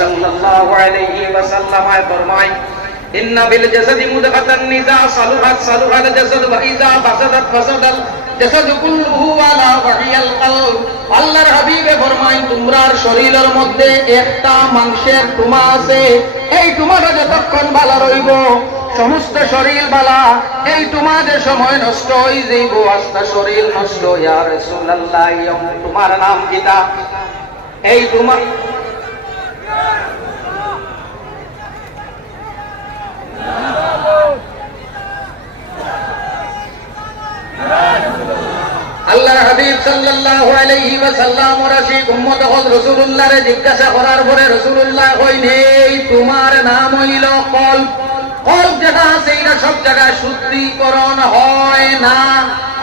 সাল্লাল্লাহু আলাইহি ওয়াসাল্লাম ফরমায় ইন্না বিল জাসাদি মুদগাতান নিজা সালুহাত সালুহাল জাসাদ ওয়া ইযা ফাসাদাত ফাসাদাল জাসাদ কুল্লুহু আলা ওয়াহিয়াল কলব। আল্লাহর হাবিবে ফরমায় তোমরার শরীরের মধ্যে একটা মাংসের টুমা আছে, এই টুমাটা যতক্ষণ ভালো রইব সমস্ত শরীর বালা, এই টুমা যে সময় নষ্ট হয়ে যাইব আস্তা শরীর নষ্ট। ইয়া রাসূলুল্লাহ তোমার নাম কিতা? এই টুমা আল্লাহর হাবিব সাল্লাল্লাহু আলাইহি ওয়াসাল্লাম রাশিদ উম্মত হযরত রাসূলুল্লাহরে জিজ্ঞাসা করার পরে রাসূলুল্লাহ কইলেন এই তোমার নাম হইল কলব। কলব যেটা আছে এটা সব জায়গায় শুদ্ধিকরণ হয় না,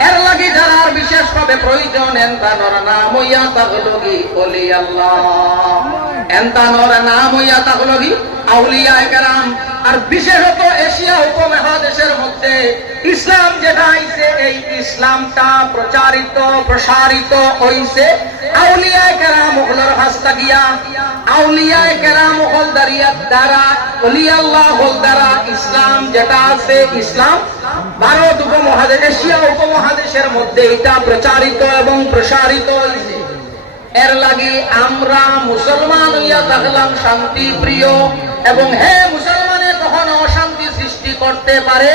এর লাগি যারা বিশেষভাবে প্রয়োজন এনতানোর নাম হইয়া থাকলো কি ওলি আল্লাহ, এনতানোর নাম হইয়া থাকলো কি আউলিয়ায়ে কেরাম। আর বিশেষত এশিয়া উপমহাদেশের মধ্যে ইসলাম যেটা আইছে এই ইসলামটা প্রচারিত প্রসারিত হইছে আউলিয়ায়ে কেরাম হলর হাস্তা গিয়া, আউলিয়ায়ে কেরাম হল দারিয়াত দ্বারা, ওলি আল্লাহ হল দ্বারা ইসলাম যেটা আছে ইসলাম ভারত উপমহাদেশ এশিয়া উপমহাদেশের মধ্যে এটা প্রচারিত এবং প্রসারিত হইছে। এর লাগি আমরা মুসলমান হইয়া থাকলাম শান্তি প্রিয়, এবং হে মুসলমানে কখনো অশান্তি সৃষ্টি করতে পারে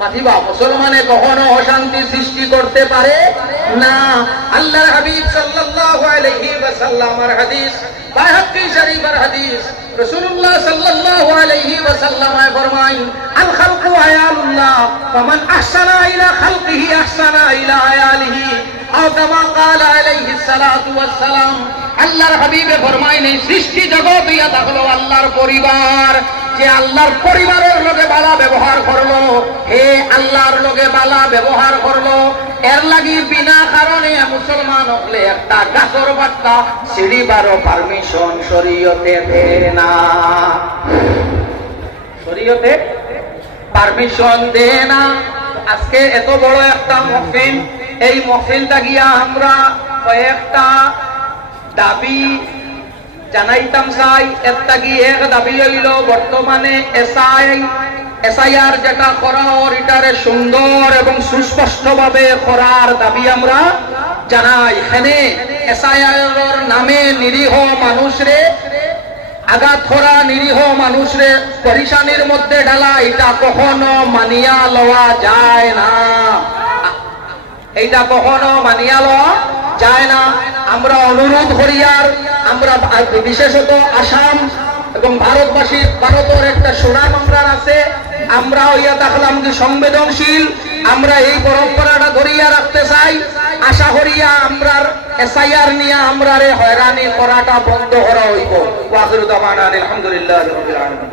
মাথিবা, মুসলমানে কখনো অশান্তি সৃষ্টি করতে পারে না। আল্লাহর হাবিব সাল্লাল্লাহু আলাইহি ওয়াসাল্লামের হাদিস, বাইহাকি শরীফের হাদিস, রাসূলুল্লাহ সাল্লাল্লাহু আলাইহি ওয়াসাল্লাম ফরমায় আল খালকু আয়ালুল্লাহ ফামান আহসানা ইলা খালকিহি আহসানা ইলা আয়ালিহি আও কামা ক্বালা আলাইহিস সালাতু ওয়াস সালাম। আল্লাহর হাবিবে ফরমায় সৃষ্টি জগৎ ইয়া থাকলো আল্লাহর পরিবার, যে আল্লাহর পরিবারের লগে বালা ব্যবহার করলো, হে আল্লাহর লগে বালা ব্যবহার করলো, এর লাগি বিনা কারণে মুসলমান হলে একটা গাছর বাচ্চা সিঁড়িবারও পারমিশন শরীয়তে দেয় না, শরীয়তে পারমিশন দেয় না। আজকে এত বড় একটা মহফিল, এই মহফিলটা গিয়া আমরা কয়েকটা দাবি জানাইতাম চাই। একটা কি এক দাবি হইল বর্তমানে এসআইআর যেটা করা ওইটারে সুন্দর এবং সুস্পষ্ট ভাবে করার দাবি আমরা জানাই। এখানে এসআইআর নামে নিরীহ মানুষরে আঘাত করা, নিরীহ মানুষরে পরিশানির মধ্যে ঢালা, এটা কখনো মানিয়া লওয়া যায় না, এইটা কখনো মানিয়া লওয়া যায় না। আমরা অনুরোধ করি, আর আমরা বিশেষত আসাম এবং ভারতবাসী, ভারতের একটা সুনাম আমরা আছে, আমরা হইয়া থাকলাম কি সংবেদনশীল, আমরা এই পরম্পরাটা ধরিয়া রাখতে চাই। আশা করিয়া আমরা এসআইআর নিয়ে আমরা হয়রানি করাটা বন্ধ করা হইব। ওয়াখিরু দাওয়ানা আলহামদুলিল্লাহি রাব্বিল আলামিন।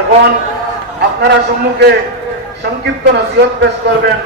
এখন আপনারা সম্মুখে সংক্ষিপ্ত নসিহত পেশ করবেন